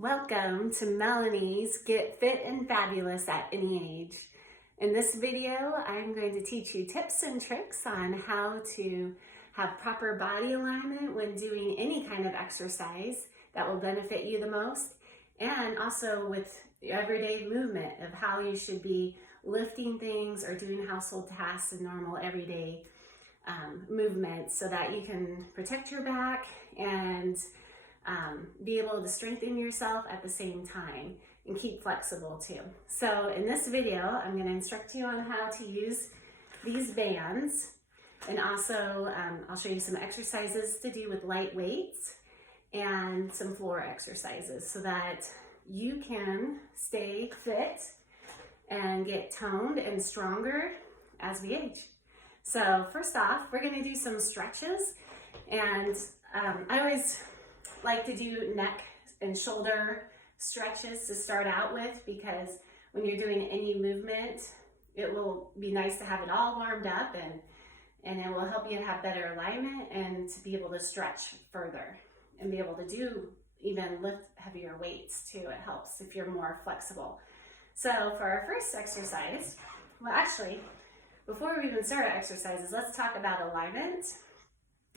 Welcome to Melanie's Get Fit and Fabulous at Any Age. In this video, I'm going to teach you tips and tricks on how to have proper body alignment when doing any kind of exercise that will benefit you the most, and also with everyday movement of how you should be lifting things or doing household tasks and normal everyday movements so that you can protect your back and be able to strengthen yourself at the same time and keep flexible too. So in this video, I'm going to instruct you on how to use these bands, and also I'll show you some exercises to do with light weights and some floor exercises so that you can stay fit and get toned and stronger as we age. So first off, we're going to do some stretches, and I always like to do neck and shoulder stretches to start out with, because when you're doing any movement, it will be nice to have it all warmed up, and it will help you to have better alignment and to be able to stretch further and be able to do even lift heavier weights too. It helps if you're more flexible. So for our first exercise, well, actually, before we even start our exercises, let's talk about alignment.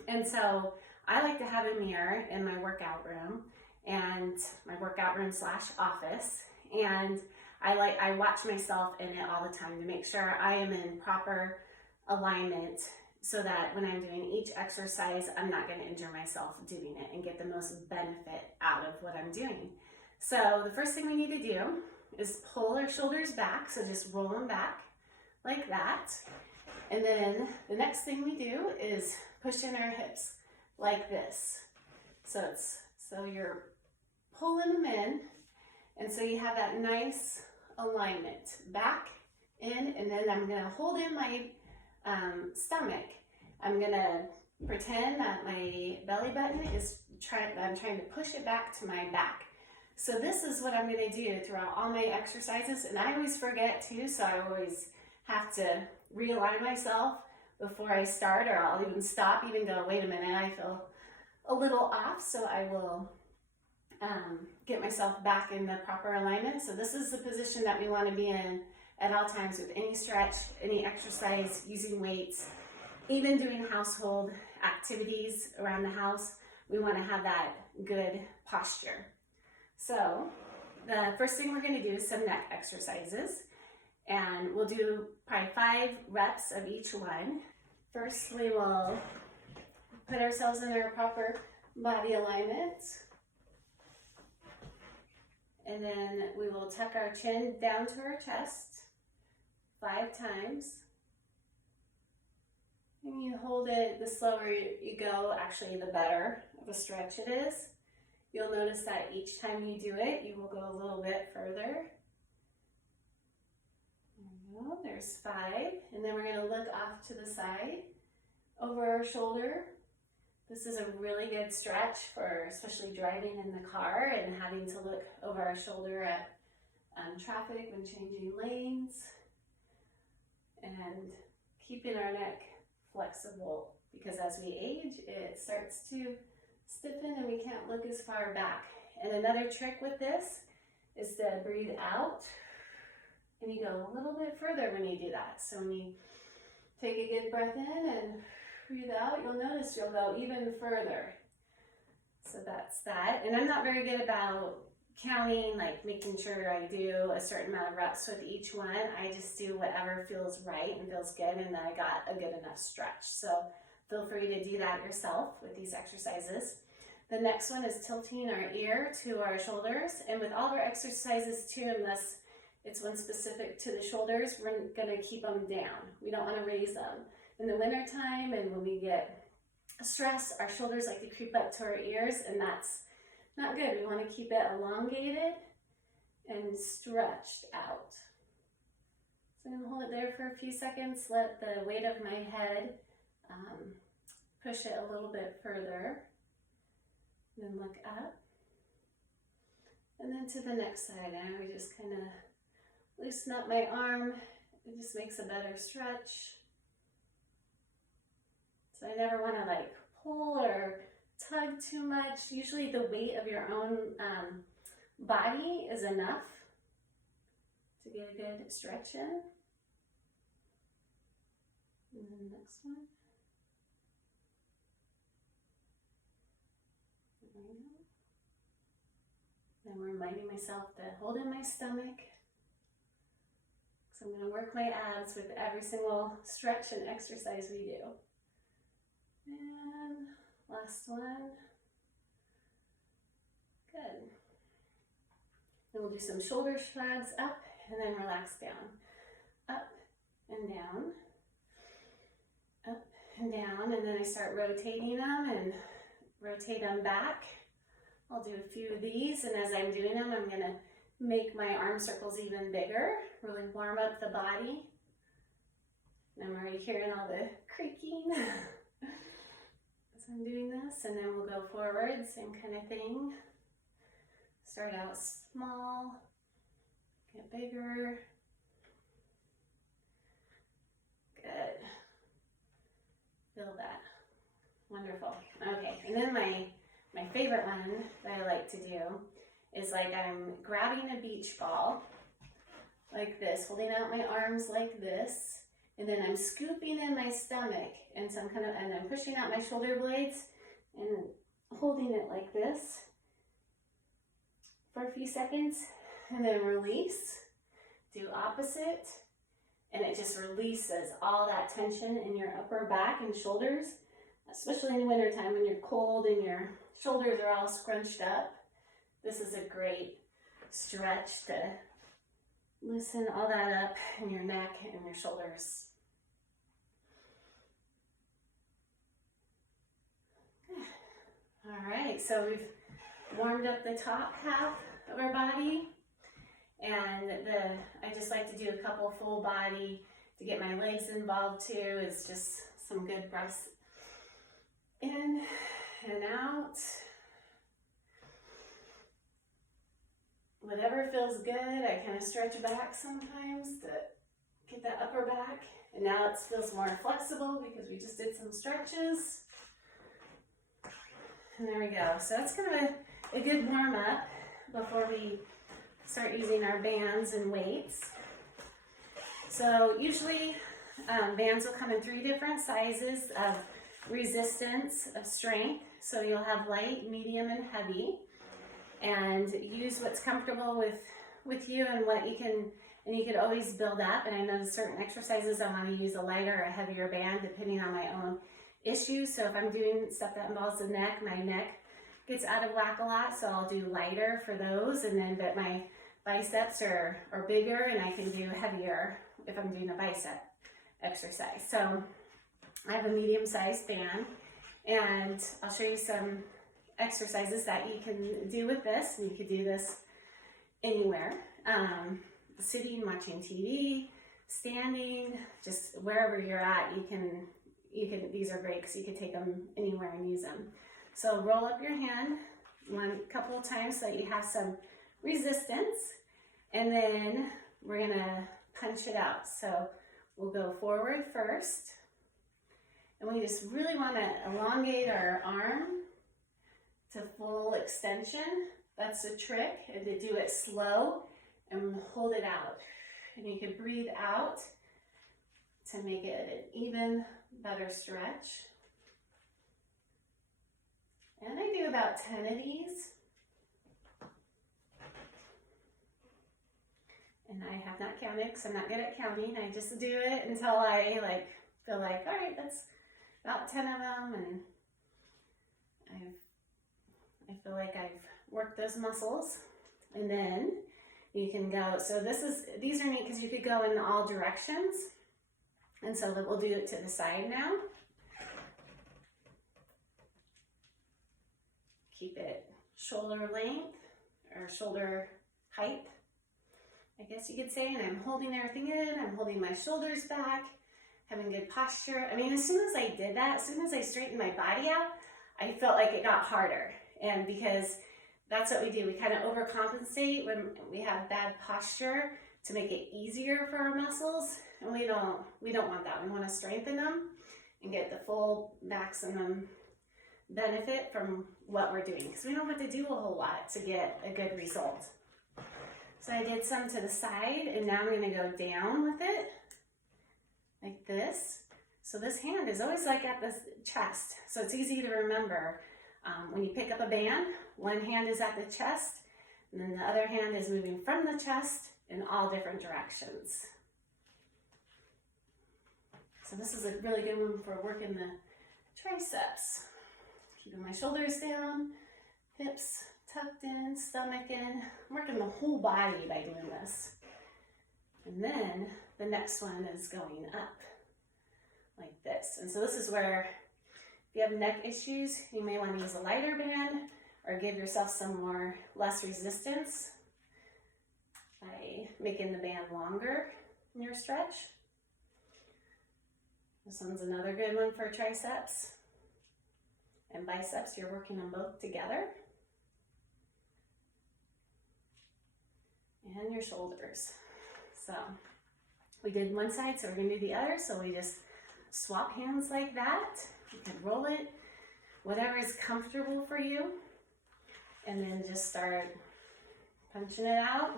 And so I like to have a mirror in my workout room, and my workout room / office, and I watch myself in it all the time to make sure I am in proper alignment so that when I'm doing each exercise, I'm not going to injure myself doing it and get the most benefit out of what I'm doing. So the first thing we need to do is pull our shoulders back, so just roll them back like that. And then the next thing we do is push in our hips like this. So you're pulling them in, and so you have that nice alignment back in, and then I'm going to hold in my stomach. I'm going to pretend that my belly button is I'm trying to push it back to my back. So this is what I'm going to do throughout all my exercises, and I always forget too, so I always have to realign myself before I start, or I'll even stop, even go, wait a minute, I feel a little off, so I will get myself back in the proper alignment. So this is the position that we want to be in at all times with any stretch, any exercise, using weights, even doing household activities around the house. We want to have that good posture. So the first thing we're going to do is some neck exercises, and we'll do probably 5 reps of each one. First, we will put ourselves in our proper body alignment, and then we will tuck our chin down to our chest 5 times. And you hold it, the slower you go, actually the better of a stretch it is. You'll notice that each time you do it, you will go a little bit further. There's 5, and then we're going to look off to the side over our shoulder. This is a really good stretch for especially driving in the car and having to look over our shoulder at traffic when changing lanes, and keeping our neck flexible, because as we age, it starts to stiffen and we can't look as far back. And another trick with this is to breathe out, and you go a little bit further when you do that. So when you take a good breath in and breathe out, you'll notice you'll go even further. So that's that. And I'm not very good about counting, like making sure I do a certain amount of reps with each one. I just do whatever feels right and feels good, and then I got a good enough stretch. So feel free to do that yourself with these exercises. The next one is tilting our ear to our shoulders, and with all our exercises too, unless it's one specific to the shoulders, we're going to keep them down. We don't want to raise them. In the winter time and when we get stressed, our shoulders like to creep up to our ears, and that's not good. We want to keep it elongated and stretched out. So I'm going to hold it there for a few seconds, let the weight of my head push it a little bit further. Then look up. And then to the next side, and I just kind of loosen up my arm. It just makes a better stretch. So I never want to like pull or tug too much. Usually the weight of your own body is enough to get a good stretch in. And then the next one. There we go. Then I'm reminding myself to hold in my stomach. So I'm going to work my abs with every single stretch and exercise we do. And last one. Good. Then we'll do some shoulder shrugs up and then relax down. Up and down. Up and down. And then I start rotating them and rotate them back. I'll do a few of these, and as I'm doing them, I'm going to make my arm circles even bigger, really warm up the body. And I'm already hearing all the creaking as I'm doing this, and then we'll go forward, same kind of thing. Start out small, get bigger. Good. Feel that. Wonderful. Okay, and then my favorite one that I like to do is like I'm grabbing a beach ball like this, holding out my arms like this, and then I'm scooping in my stomach and and I'm pushing out my shoulder blades and holding it like this for a few seconds, and then release, do opposite, and it just releases all that tension in your upper back and shoulders, especially in the wintertime when you're cold and your shoulders are all scrunched up. This is a great stretch to loosen all that up in your neck and your shoulders. All right, so we've warmed up the top half of our body, and I just like to do a couple full body to get my legs involved too. Is just some good breaths in and out. Whatever feels good. I kind of stretch back sometimes to get that upper back. And now it feels more flexible because we just did some stretches. And there we go. So that's kind of a good warm up before we start using our bands and weights. So usually bands will come in 3 different sizes of resistance, of strength. So you'll have light, medium, and heavy. And use what's comfortable with you and what you can, and you could always build up. And I know certain exercises I want to use a lighter or a heavier band depending on my own issues. So if I'm doing stuff that involves the neck, my neck gets out of whack a lot, so I'll do lighter for those. And then, but my biceps are bigger, and I can do heavier if I'm doing a bicep exercise. So I have a medium-sized band, and I'll show you some exercises that you can do with this, and you could do this anywhere, sitting, watching TV, standing, just wherever you're at. You can these are great because you can take them anywhere and use them. So roll up your hand couple of times so that you have some resistance, and then we're gonna punch it out. So we'll go forward first, and we just really want to elongate our arm to full extension. That's the trick, and to do it slow and hold it out. And you can breathe out to make it an even better stretch. And I do about 10 of these. And I have not counted because I'm not good at counting. I just do it until I feel like, all right, that's about 10 of them, and I feel like I've worked those muscles. And then you can go, so these are neat because you could go in all directions. And so we'll do it to the side now. Keep it shoulder length or shoulder height, I guess you could say. And I'm holding everything in. I'm holding my shoulders back, having good posture. I mean, as soon as I did that, as soon as I straightened my body out, I felt like it got harder. And because that's what we do, we kind of overcompensate when we have bad posture to make it easier for our muscles. And we don't want that. We want to strengthen them and get the full maximum benefit from what we're doing, because we don't have to do a whole lot to get a good result. So I did some to the side, and now I'm going to go down with it like this. So this hand is always like at the chest, so it's easy to remember. When you pick up a band, one hand is at the chest, and then the other hand is moving from the chest in all different directions. So this is a really good one for working the triceps. Keeping my shoulders down, hips tucked in, stomach in. I'm working the whole body by doing this. And then the next one is going up like this. And so this is where, if you have neck issues, you may want to use a lighter band or give yourself some less resistance by making the band longer in your stretch. This one's another good one for triceps and biceps. You're working them both together. And your shoulders. So we did one side, so we're going to do the other. So we just swap hands like that. You can roll it, whatever is comfortable for you. And then just start punching it out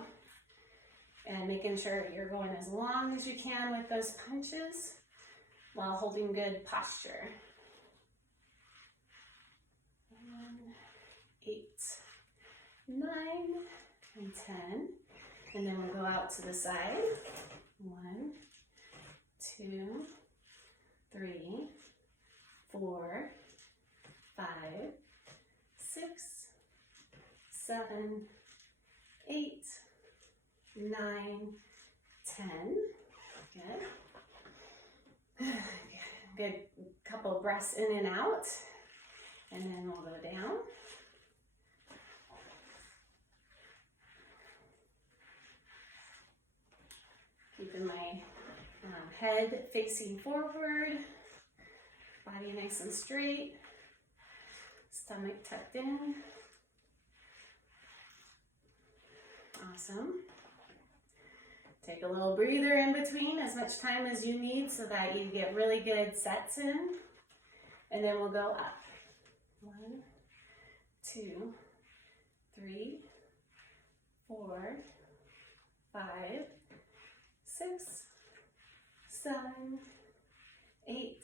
and making sure you're going as long as you can with those punches while holding good posture. 8, 9, and 10. And then we'll go out to the side. 1, 2, 3, 4, 5, 6, 7, 8, 9, 10. Good. Good couple breaths in and out. And then we'll go down. Keeping my head facing forward, body nice and straight, stomach tucked in. Awesome. Take a little breather in between, as much time as you need so that you get really good sets in. And then we'll go up. 1, 2, 3, 4, 5, 6, 7, 8,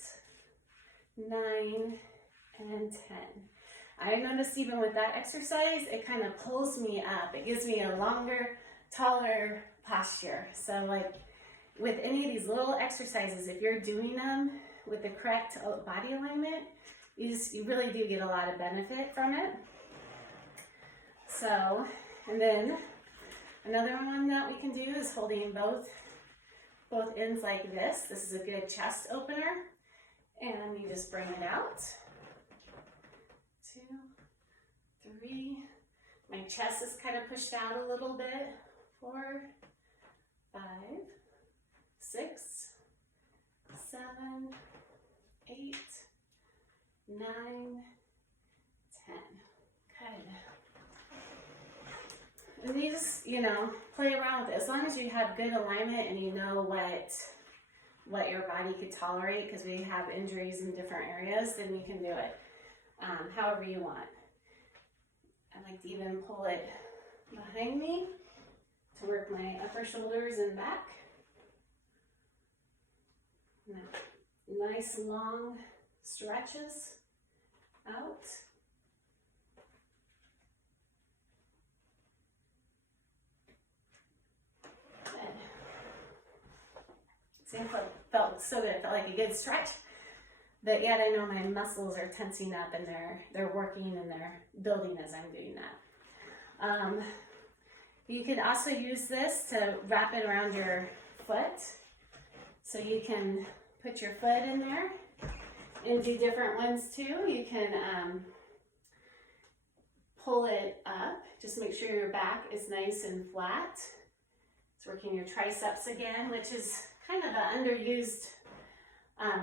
9, and 10. I noticed even with that exercise, it kind of pulls me up. It gives me a longer, taller posture. So like with any of these little exercises, if you're doing them with the correct body alignment, you really do get a lot of benefit from it. So, and then another one that we can do is holding both ends like this. This is a good chest opener. And you just bring it out. 2, 3. My chest is kind of pushed out a little bit. 4, 5, 6, 7, 8, 9, 10. Good. And you just, play around with it. As long as you have good alignment and you know what your body could tolerate, because we have injuries in different areas, then you can do it however you want. I like to even pull it behind me to work my upper shoulders and back. Nice long stretches out. See, it felt so good. It felt like a good stretch, but yet I know my muscles are tensing up and they're working and they're building as I'm doing that. You can also use this to wrap it around your foot, so you can put your foot in there and do different ones too. You can pull it up. Just make sure your back is nice and flat. It's working your triceps again, which is kind of an underused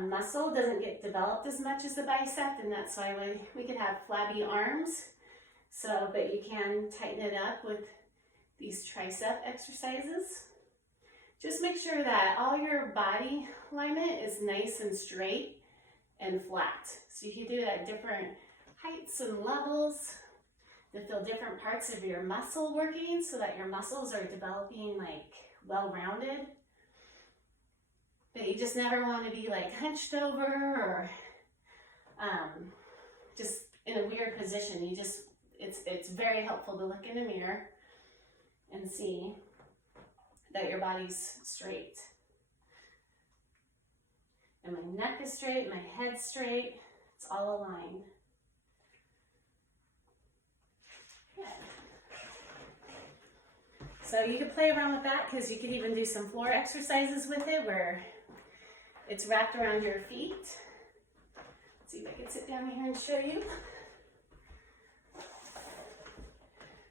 muscle. Doesn't get developed as much as the bicep, and that's why we could have flabby arms. So, but you can tighten it up with these tricep exercises. Just make sure that all your body alignment is nice and straight and flat. So you can do it at different heights and levels to feel different parts of your muscle working so that your muscles are developing like well-rounded. But you just never want to be like hunched over or just in a weird position. You just, it's very helpful to look in a mirror and see that your body's straight. And my neck is straight, my head's straight, it's all aligned. Good. So you could play around with that because you could even do some floor exercises with it where it's wrapped around your feet. Let's see if I can sit down here and show you.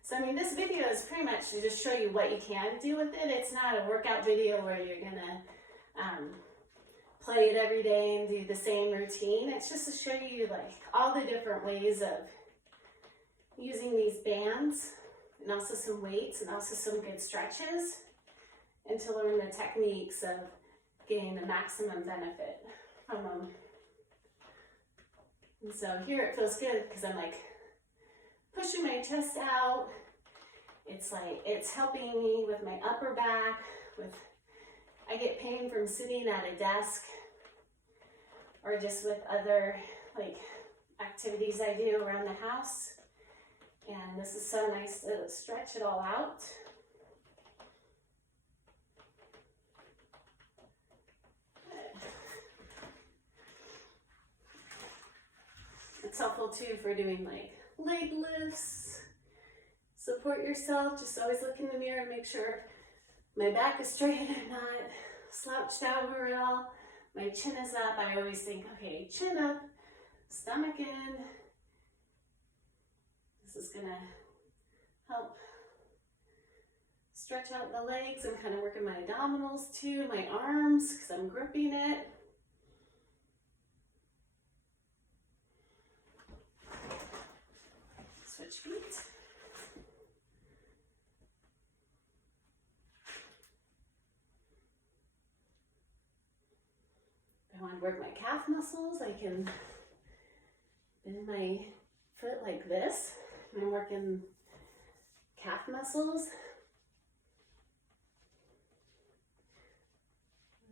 So I mean, this video is pretty much to just show you what you can do with it. It's not a workout video where you're gonna play it every day and do the same routine. It's just to show you like all the different ways of using these bands and also some weights and also some good stretches, and to learn the techniques of getting the maximum benefit from them. And so here it feels good because I'm like pushing my chest out. It's like, it's helping me with my upper back, I get pain from sitting at a desk or just with other like activities I do around the house. And this is so nice to stretch it all out. It's helpful too for doing like leg lifts. Support yourself. Just always look in the mirror and make sure my back is straight and not slouched over at all. My chin is up. I always think, okay, chin up, stomach in. This is gonna help stretch out the legs. I'm kind of working my abdominals too, my arms, because I'm gripping it. Switch feet. If I want to work my calf muscles, I can bend my foot like this. I'm working calf muscles.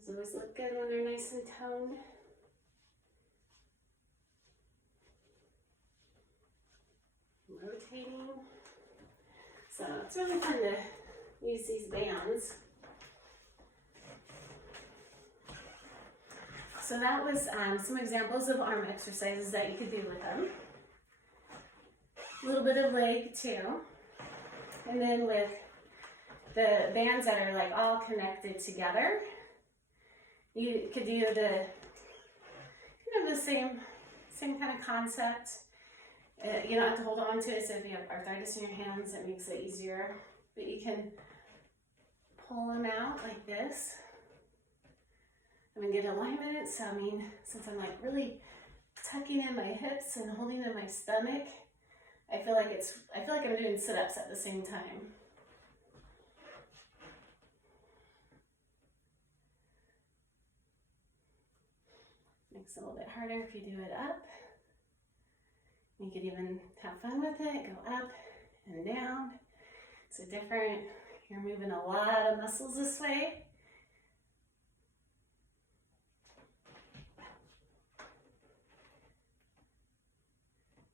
Those always look good when they're nice and toned. Rotating. So it's really fun to use these bands. So that was some examples of arm exercises that you could do with them. A little bit of leg too. And then with the bands that are like all connected together, you could do the kind of the same kind of concept. You don't have to hold on to it, so if you have arthritis in your hands, it makes it easier. But you can pull them out like this. I'm gonna get alignment, so I mean, since I'm like really tucking in my hips and holding in my stomach, I feel like I'm doing sit-ups at the same time. Makes it a little bit harder if you do it up. You could even have fun with it, go up and down. It's a different, you're moving a lot of muscles this way.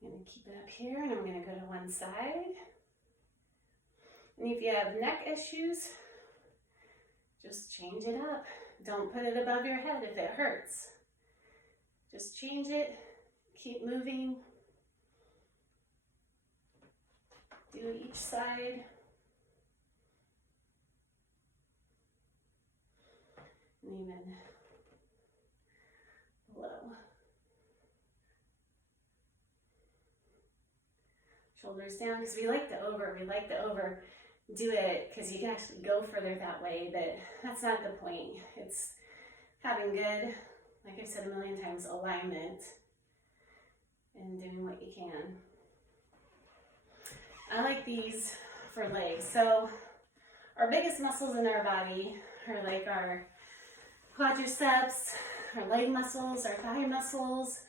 I'm going to keep it up here, and I'm going to go to one side. And if you have neck issues, just change it up. Don't put it above your head if it hurts. Just change it, keep moving. Do each side. And even below. Shoulders down, because we like to overdo it because you can actually go further that way, but that's not the point. It's having good, like I've said a million times, alignment and doing what you can. I like these for legs. So our biggest muscles in our body are like our quadriceps, our leg muscles, our thigh muscles,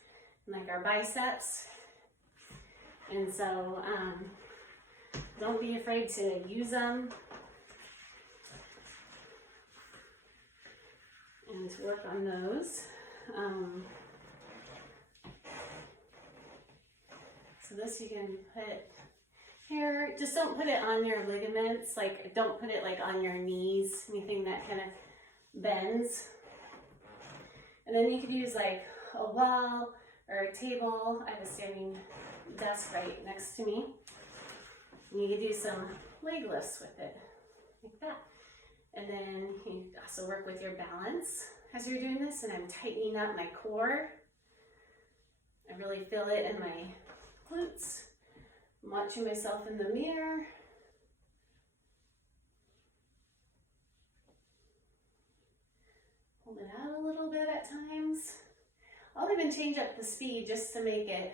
and like our biceps. And so don't be afraid to use them and to work on those. So this you can put here. Just don't put it on your ligaments. Like, don't put it like on your knees, anything that kind of bends. And then you could use like a wall or a table. I have a standing desk right next to me. And you could do some leg lifts with it, like that. And then you also work with your balance as you're doing this. And I'm tightening up my core. I really feel it in my glutes. I'm watching myself in the mirror. Hold it out a little bit at times. I'll even change up the speed just to make it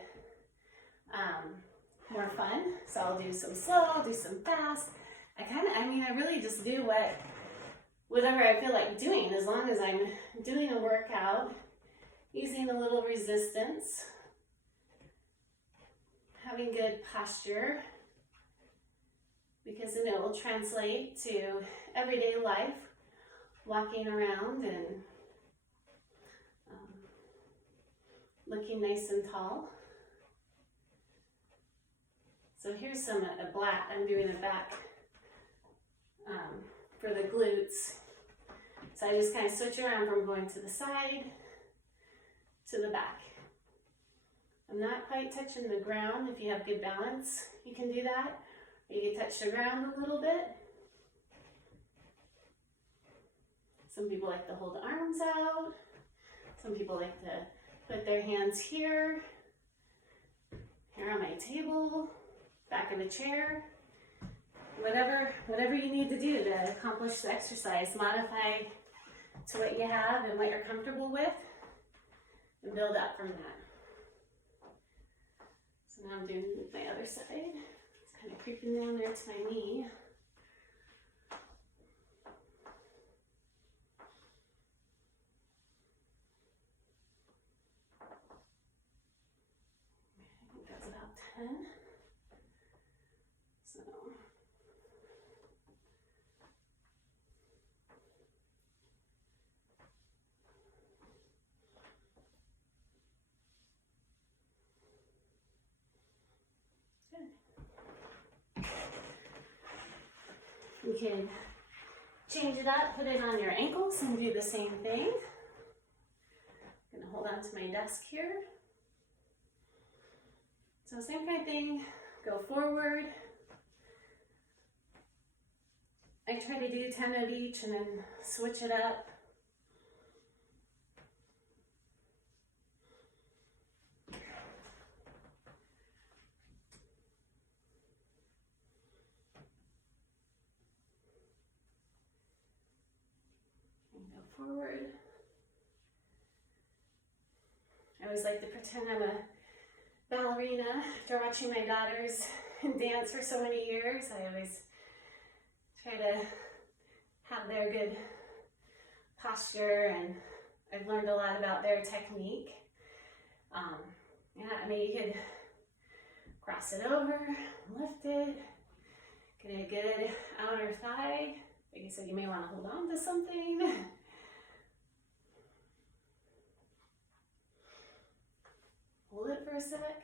more fun. So I'll do some slow, I'll do some fast. I really just do whatever I feel like doing, as long as I'm doing a workout, using a little resistance, having good posture, because then it will translate to everyday life, walking around and looking nice and tall. So here's some black. I'm doing a back for the glutes. So I just kind of switch around from going to the side to the back. I'm not quite touching the ground. If you have good balance, you can do that. Or you can touch the ground a little bit. Some people like to hold arms out. Some people like to put their hands here on my table, back of a chair. Whatever you need to do to accomplish the exercise, modify to what you have and what you're comfortable with, and build up from that. So now I'm doing my other side. It's kind of creeping down there to my knee. I think that's about 10. So you can change it up, put it on your ankles and do the same thing. I'm gonna hold on to my desk here. So same kind of thing, go forward. I try to do 10 of each and then switch it up. Forward. I always like to pretend I'm a ballerina after watching my daughters dance for so many years. I always try to have their good posture, and I've learned a lot about their technique. You could cross it over, lift it, get a good outer thigh. Like I said, you may want to hold on to something. Hold it for a sec.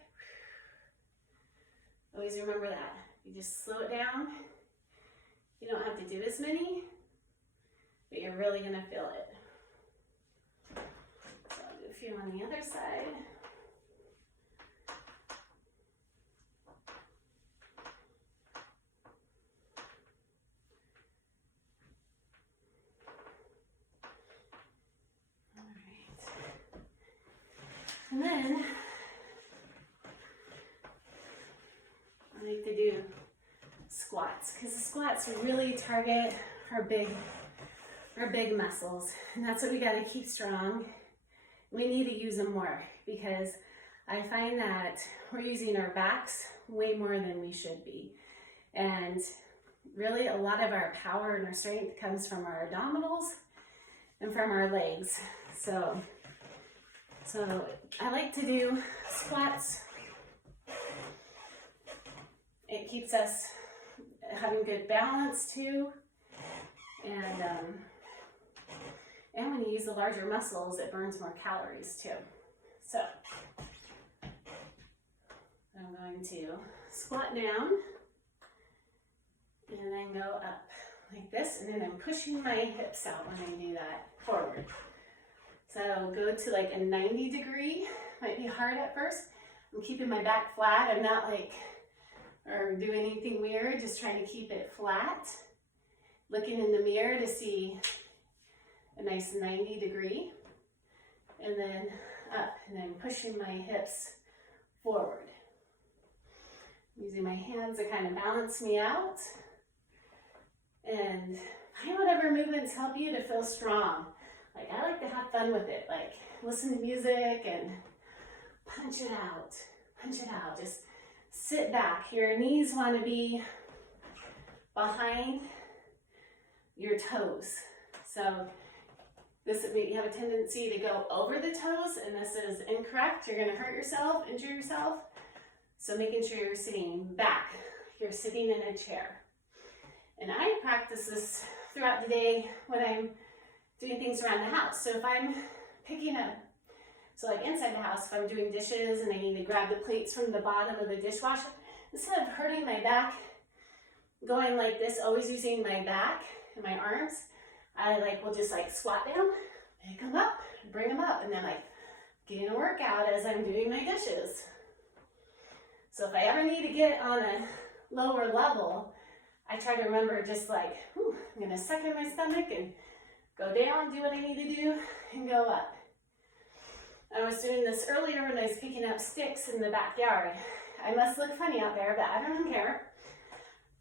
Always remember that. You just slow it down. You don't have to do as many, but you're really going to feel it. So I'll do a few on the other side. All right. And then I like to do squats, because the squats really target our big muscles, and that's what we got to keep strong. We need to use them more, because I find that we're using our backs way more than we should be, and really a lot of our power and our strength comes from our abdominals and from our legs. So I like to do squats It keeps us having good balance too. And when you use the larger muscles, it burns more calories too. So I'm going to squat down and then go up like this, and then I'm pushing my hips out when I do that forward. So go to like a 90 degree, might be hard at first. I'm keeping my back flat. I'm not like, or doing anything weird, just trying to keep it flat. Looking in the mirror to see a nice 90 degree, and then up, and then pushing my hips forward. Using my hands to kind of balance me out. And find whatever movements help you to feel strong. Like, I like to have fun with it. Like, listen to music and punch it out. Punch it out. Just sit back. Your knees want to be behind your toes. So this, you have a tendency to go over the toes, and this is incorrect. You're going to hurt yourself, injure yourself. So making sure you're sitting back. You're sitting in a chair. And I practice this throughout the day when I'm doing things around the house. So if I'm picking up, so like inside the house, if I'm doing dishes and I need to grab the plates from the bottom of the dishwasher, instead of hurting my back, going like this, always using my back and my arms, I will just squat down, pick them up, bring them up, and then getting a workout as I'm doing my dishes. So if I ever need to get on a lower level, I try to remember just I'm gonna suck in my stomach and go down, do what I need to do, and go up. I was doing this earlier when I was picking up sticks in the backyard. I must look funny out there, but I don't care.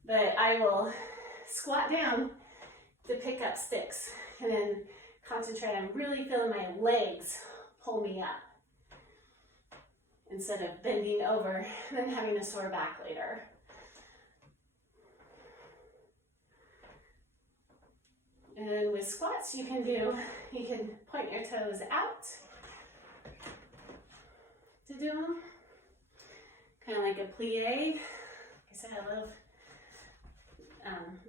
But I will squat down to pick up sticks and then concentrate on really feeling my legs pull me up instead of bending over and then having a sore back later. And with squats, you can point your toes out to do them, kind of like a plie. Like I said, I love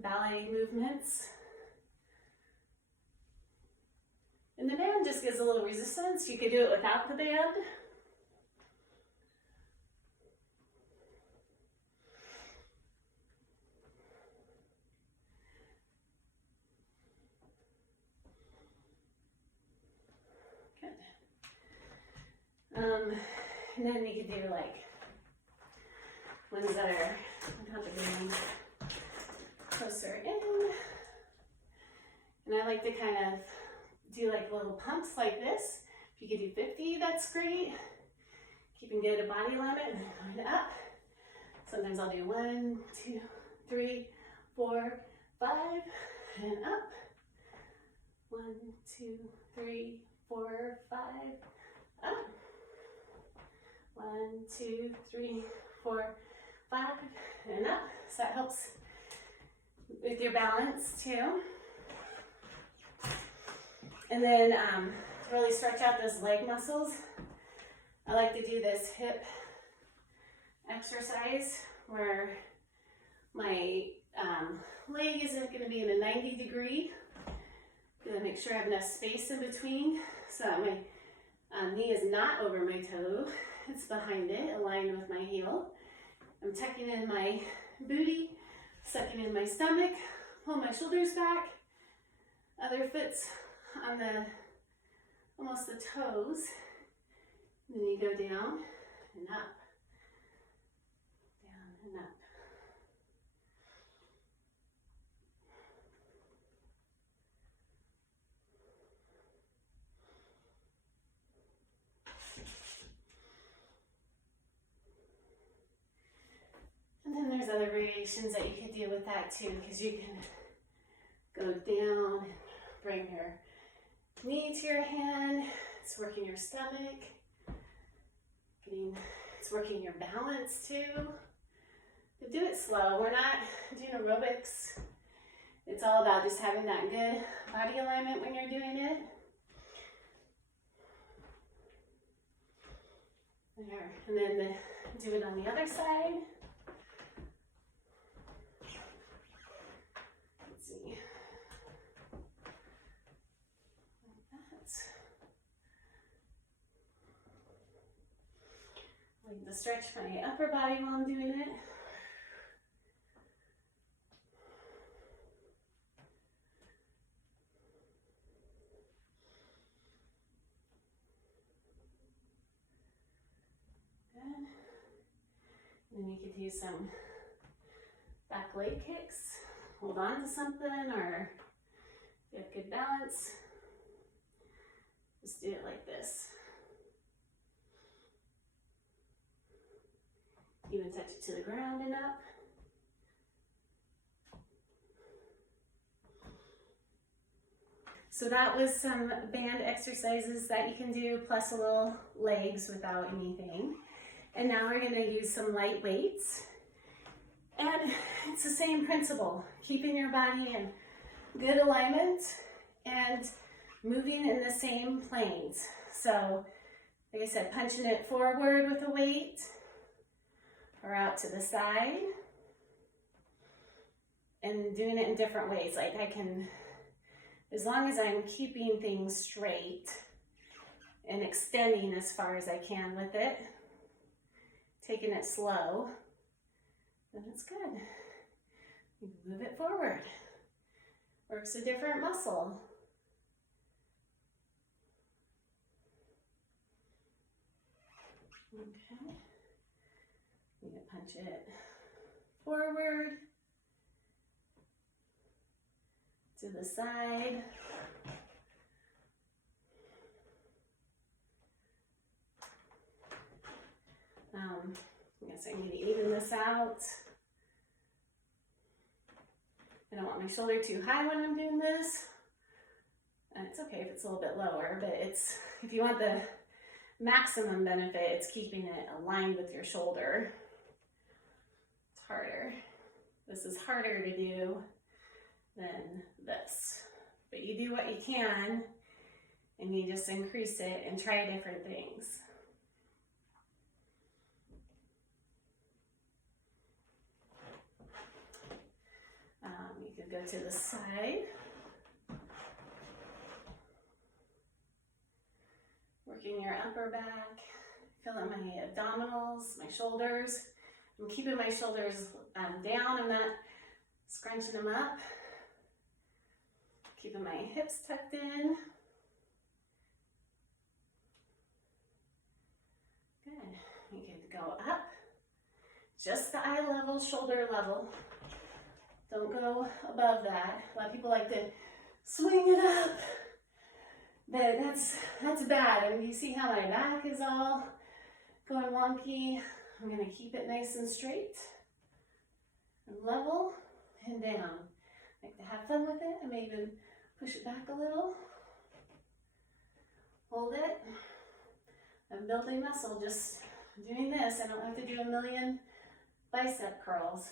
ballet movements. And the band just gives a little resistance. You could do it without the band. And then you could do ones that are without the band closer in. And I like to kind of do little pumps like this. If you could do 50, that's great. Keeping good body alignment and going up. Sometimes I'll do 1, 2, 3, 4, 5, and up. 1, 2, 3, 4, 5, up. 1, 2, 3, 4, 5, and up. So that helps with your balance too. And then really stretch out those leg muscles. I like to do this hip exercise where my leg isn't going to be in a 90 degree. I'm going to make sure I have enough space in between so that my knee is not over my toe. It's behind it, aligned with my heel. I'm tucking in my booty, sucking in my stomach, pull my shoulders back. Other foot's on almost the toes. And then you go down and up, down and up. And then there's other variations that you could do with that too, because you can go down and bring your knee to your hand. It's working your stomach. It's working your balance too. But do it slow. We're not doing aerobics. It's all about just having that good body alignment when you're doing it. There. And then do it on the other side. To stretch my upper body while I'm doing it. Good. And then you could do some back leg kicks. Hold on to something, or if you have good balance, just do it like this. Even touch it to the ground and up. So that was some band exercises that you can do, plus a little legs without anything. And now we're gonna use some light weights. And it's the same principle, keeping your body in good alignment and moving in the same planes. So, like I said, punching it forward with a weight, or out to the side, and doing it in different ways. Like I can, as long as I'm keeping things straight and extending as far as I can with it, taking it slow, then it's good. You move it forward. Works a different muscle. Okay. You can punch it forward, to the side. I guess I need to even this out. I don't want my shoulder too high when I'm doing this. And it's okay if it's a little bit lower, but it's, if you want the maximum benefit, it's keeping it aligned with your shoulder. It's harder. This is harder to do than this. But you do what you can, and you just increase it and try different things. You could go to the side. Working your upper back, feeling my abdominals, my shoulders. I'm keeping my shoulders down. I'm not scrunching them up. Keeping my hips tucked in. Good. You could go up, just the eye level, shoulder level. Don't go above that. A lot of people like to swing it up, but that's bad. I mean, you see how my back is all going wonky? I'm gonna keep it nice and straight, and level, and down. I like to have fun with it. I may even push it back a little. Hold it. I'm building muscle just doing this. I don't have to do a million bicep curls.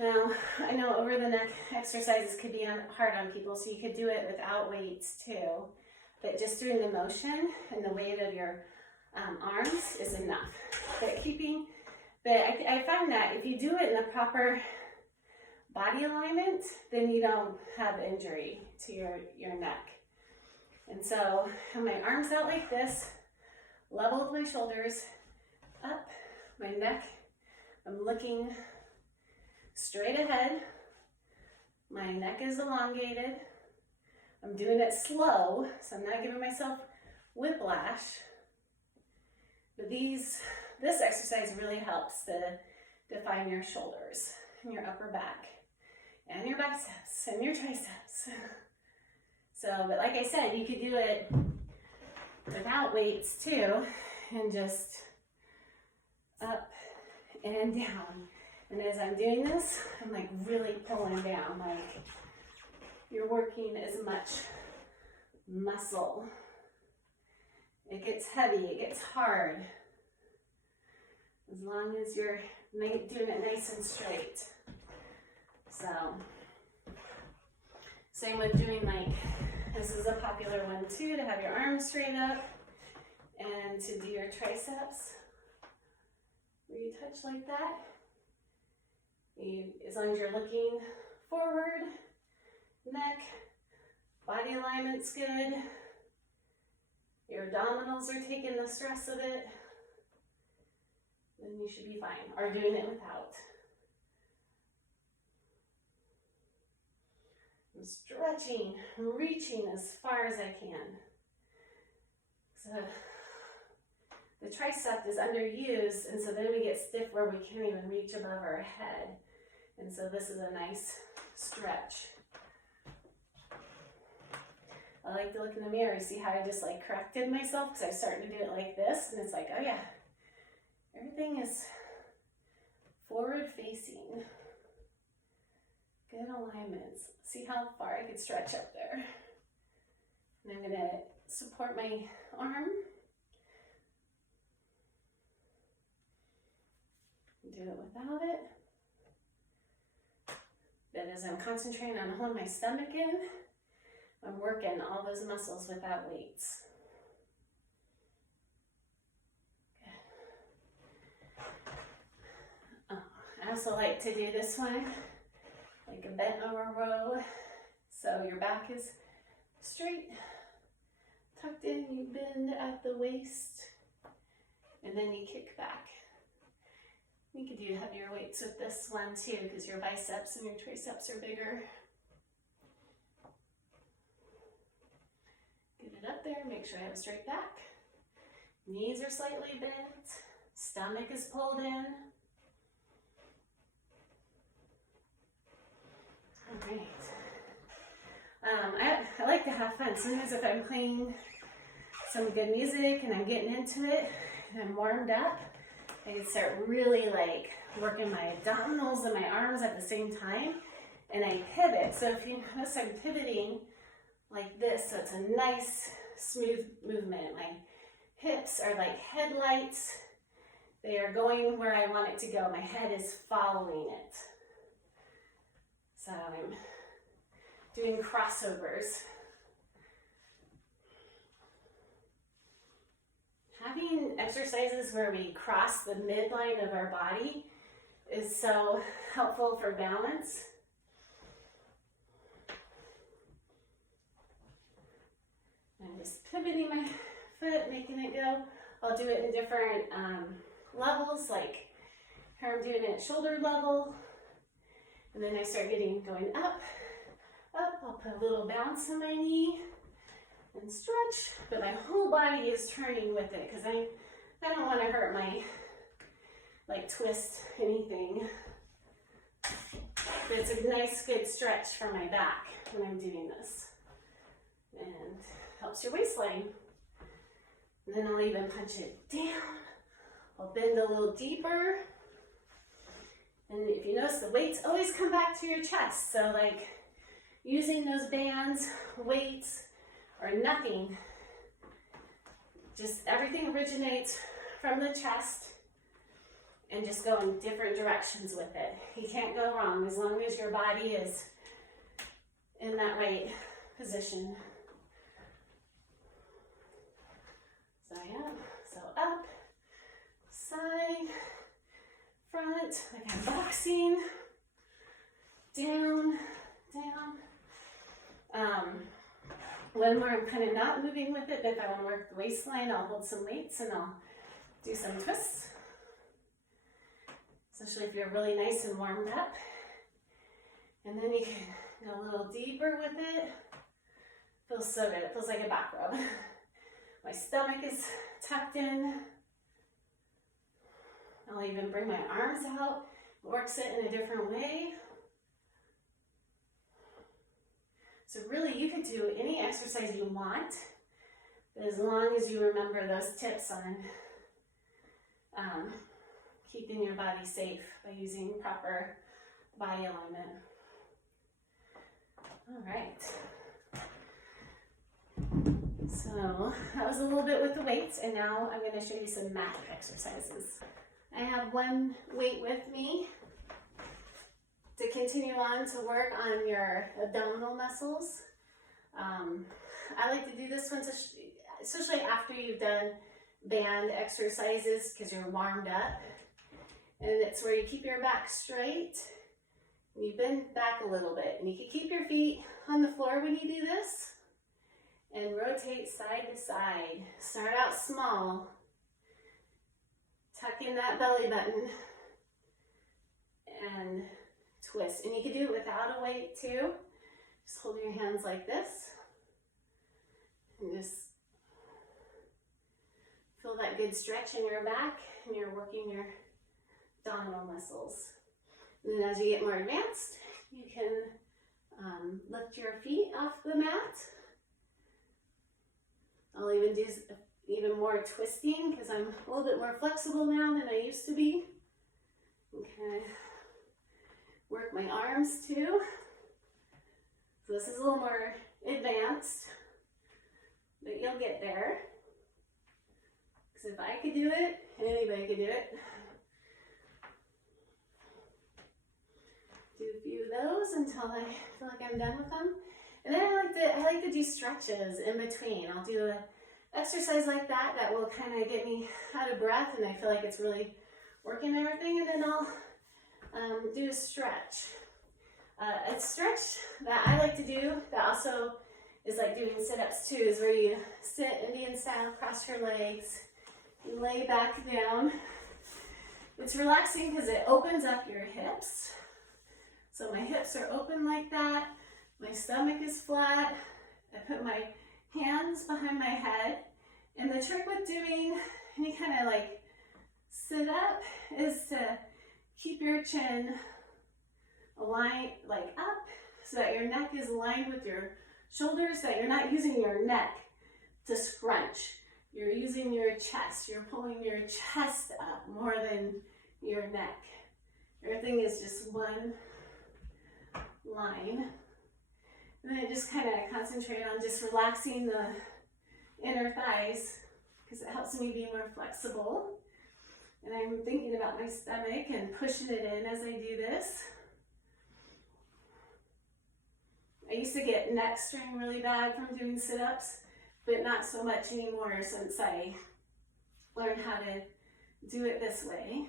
Now, I know over the neck exercises could be hard on people, so you could do it without weights too. But just doing the motion and the weight of your arms is enough. But I find that if you do it in the proper body alignment, then you don't have injury to your neck. And so, I have my arms out like this, level with my shoulders, up, my neck, I'm looking straight ahead. My neck is elongated. I'm doing it slow, so I'm not giving myself whiplash. But this exercise really helps to define your shoulders and your upper back and your biceps and your triceps. So, but like I said, you could do it without weights too, and just up and down. And as I'm doing this, I'm like really pulling down, like you're working as much muscle. It gets heavy, it gets hard. As long as you're doing it nice and straight. So, same with doing this is a popular one too, to have your arms straight up and to do your triceps. Where you touch like that. As long as you're looking forward, neck, Body alignment's good. Your abdominals are taking the stress of it. Then you should be fine, or doing it without. I'm stretching, I'm reaching as far as I can. So the tricep is underused, and so then we get stiff where we can't even reach above our head. And so this is a nice stretch. I like to look in the mirror, see how I just like corrected myself, because I started to do it like this, and it's like, oh yeah, everything is forward facing. Good alignments. See how far I could stretch up there. And I'm gonna support my arm. Do it without it. But as I'm concentrating on holding my stomach in, I'm working all those muscles without weights. Good. Oh, I also like to do this one like a bent over row. So your back is straight, tucked in, you bend at the waist, and then you kick back. You could do heavier weights with this one too, because your biceps and your triceps are bigger. Get it up there, make sure I have a straight back. Knees are slightly bent, stomach is pulled in. All right. I like to have fun. Sometimes if I'm playing some good music and I'm getting into it and I'm warmed up, I can start really like working my abdominals and my arms at the same time, and I pivot. So if you notice, I'm pivoting like this, so it's a nice smooth movement. My hips are like headlights. They are going where I want it to go. My head is following it. So I'm doing crossovers. Having exercises where we cross the midline of our body is so helpful for balance. I'm just pivoting my foot, making it go. I'll do it in different levels, like here I'm doing it at shoulder level, and then I start going up. I'll put a little bounce in my knee and stretch, but my whole body is turning with it, because I don't want to hurt my, like twist anything. But it's a nice good stretch for my back when I'm doing this, and helps your waistline. And then I'll even punch it down. I'll bend a little deeper. And if you notice, the weights always come back to your chest. So like using those bands, weights, or nothing, just everything originates from the chest, and just go in different directions with it. You can't go wrong as long as your body is in that right position. So yeah, so up, side, front, like I'm boxing, down, down. When I'm kind of not moving with it, if I want to work the waistline, I'll hold some weights and I'll do some twists. Especially if you're really nice and warmed up. And then you can go a little deeper with it. Feels so good. It feels like a back rub. My stomach is tucked in. I'll even bring my arms out. Works it in a different way. So really, you could do any exercise you want, but as long as you remember those tips on keeping your body safe by using proper body alignment. All right. So that was a little bit with the weights, and now I'm going to show you some mat exercises. I have one weight with me to continue on to work on your abdominal muscles. I like to do this one, especially after you've done band exercises, because you're warmed up. And it's where you keep your back straight, and you bend back a little bit. And you can keep your feet on the floor when you do this, and rotate side to side. Start out small. Tuck in that belly button and twist. And you can do it without a weight too. Just hold your hands like this and just feel that good stretch in your back, and you're working your abdominal muscles. And then as you get more advanced, you can lift your feet off the mat. I'll even do even more twisting because I'm a little bit more flexible now than I used to be. Okay, work my arms too. So this is a little more advanced, but you'll get there. Because if I could do it, anybody could do it. Do a few of those until I feel like I'm done with them. And then I like to do stretches in between. I'll do an exercise like that that will kind of get me out of breath, and I feel like it's really working everything. And then I'll do a stretch. A stretch that I like to do that also is like doing sit-ups too, is where you sit Indian style, cross your legs, you lay back down. It's relaxing because it opens up your hips. So my hips are open like that. My stomach is flat. I put my hands behind my head. And the trick with doing any kind of like sit up is to keep your chin aligned like up so that your neck is aligned with your shoulders, that you're not using your neck to scrunch. You're using your chest. You're pulling your chest up more than your neck. Everything is just one line. And then just kind of concentrate on just relaxing the inner thighs because it helps me be more flexible. And I'm thinking about my stomach and pushing it in as I do this. I used to get neck strain really bad from doing sit-ups, but not so much anymore since I learned how to do it this way.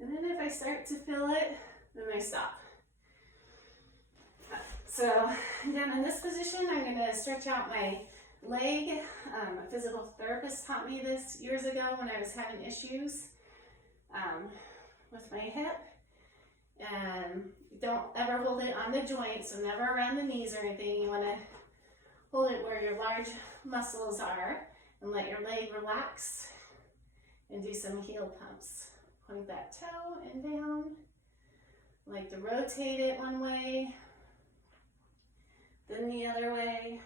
And then if I start to feel it, then I stop. So down in this position, I'm going to stretch out my leg. A physical therapist taught me this years ago when I was having issues with my hip. And don't ever hold it on the joint, so never around the knees or anything. You want to hold it where your large muscles are and let your leg relax and do some heel pumps. Point that toe and down. Like to rotate it one way, then the other way.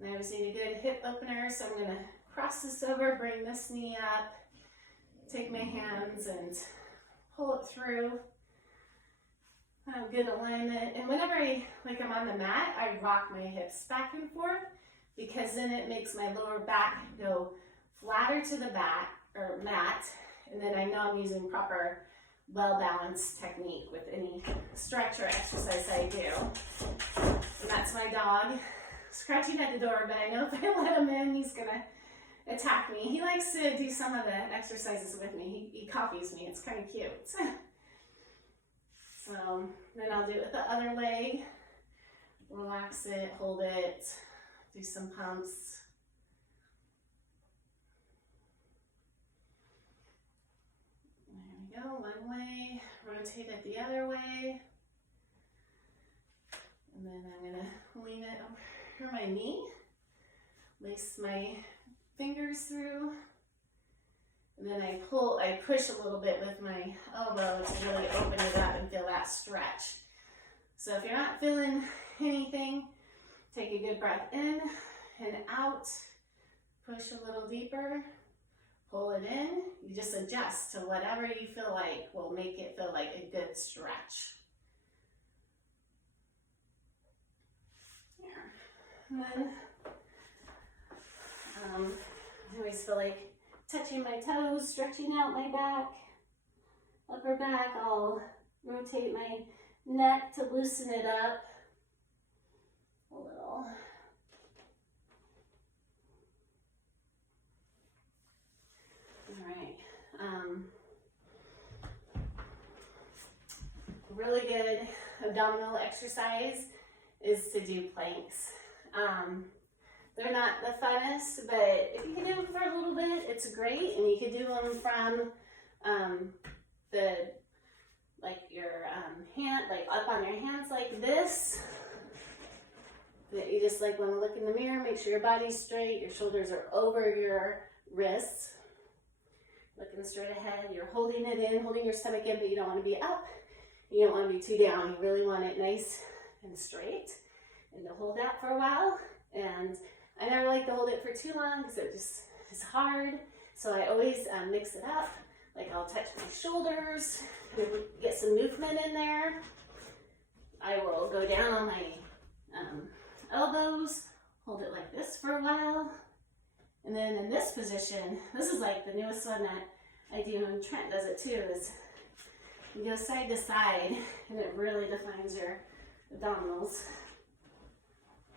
And I just need a good hip opener, so I'm going to cross this over, bring this knee up, take my hands and pull it through. Good alignment. And whenever I'm on the mat, I rock my hips back and forth because then it makes my lower back go flatter to the back or mat. And then I know I'm using proper well-balanced technique with any stretch or exercise I do. And that's my dog scratching at the door, but I know if I let him in, he's gonna attack me. He likes to do some of the exercises with me. He copies me. It's kind of cute. So then I'll do it with the other leg. Relax it, hold it, do some pumps. There we go, one way, rotate it the other way. And then I'm gonna lean it over my knee, lace my fingers through, and then I push a little bit with my elbow to really open it up and feel that stretch. So if you're not feeling anything, take a good breath in and out, push a little deeper, pull it in. You just adjust to whatever you feel like will make it feel like a good stretch. And then I always feel like touching my toes, stretching out my back, upper back. I'll rotate my neck to loosen it up a little. All right. Really good abdominal exercise is to do planks. They're not the funnest, but if you can do them for a little bit, it's great. And you can do them from your hand, like up on your hands like this. That you just like want to look in the mirror, make sure your body's straight, your shoulders are over your wrists. Looking straight ahead, you're holding it in, holding your stomach in, but you don't want to be up. You don't want to be too down. You really want it nice and straight. And to hold that for a while. And I never like to hold it for too long because it just is hard. So I always mix it up. Like I'll touch my shoulders, and get some movement in there. I will go down on my elbows, hold it like this for a while. And then in this position, this is like the newest one that I do, and Trent does it too, is you go side to side, and it really defines your abdominals.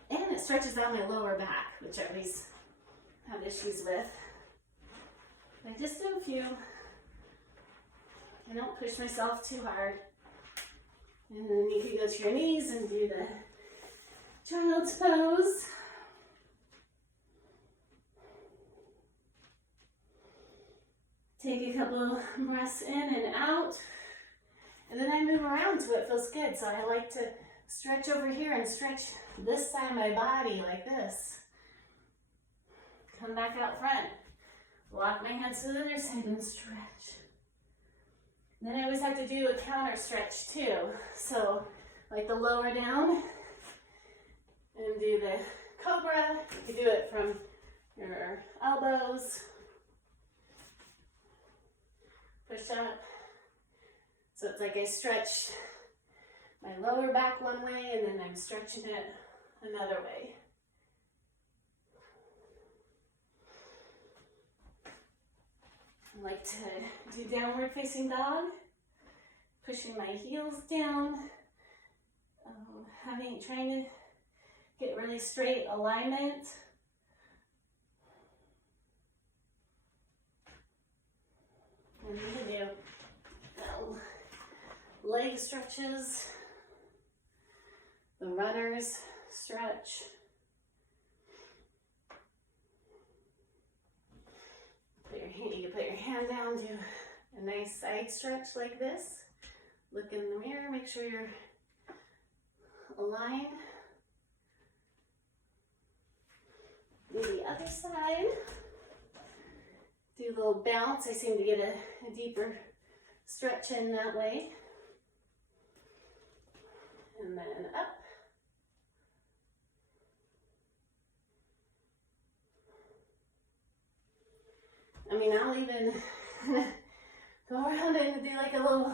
And it stretches out my lower back, which I always have issues with. I just do a few. I don't push myself too hard. And then you can go to your knees and do the child's pose. Take a couple breaths in and out. And then I move around so it feels good. So I like to stretch over here and stretch this side of my body like this. Come back out front. Lock my hands to the other side and stretch. Then I always have to do a counter stretch too. So like the lower down and do the cobra. You can do it from your elbows. Push up. So it's like I stretched my lower back one way and then I'm stretching it another way. I like to do downward facing dog, pushing my heels down, trying to get really straight alignment. And you can do leg stretches, the runner's stretch. You can put your hand down, do a nice side stretch like this. Look in the mirror, make sure you're aligned. Do the other side. Do a little bounce. I seem to get a deeper stretch in that way. And then up. I mean, I'll even go around and do like a little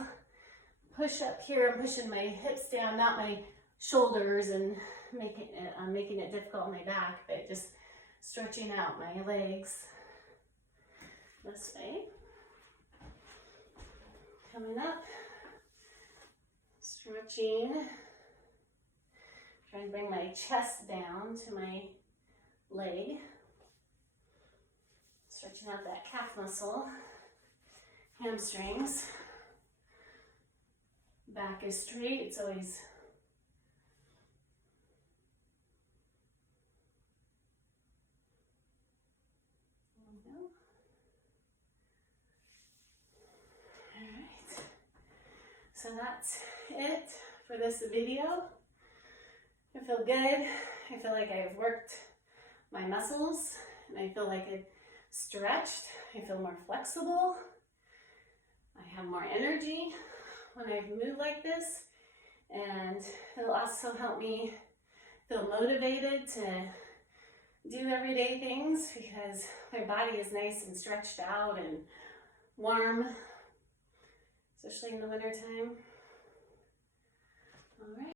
push up here. I'm pushing my hips down, not my shoulders, and I'm making it difficult on my back, but just stretching out my legs this way. Coming up, stretching. Trying to bring my chest down to my leg. Stretching out that calf muscle, hamstrings. Back is straight, it's always Alright, so that's it for this video. I feel good. I feel like I've worked my muscles, and I feel like it stretched. I feel more flexible. I have more energy when I move like this, and it'll also help me feel motivated to do everyday things because my body is nice and stretched out and warm, especially in the winter time. All right.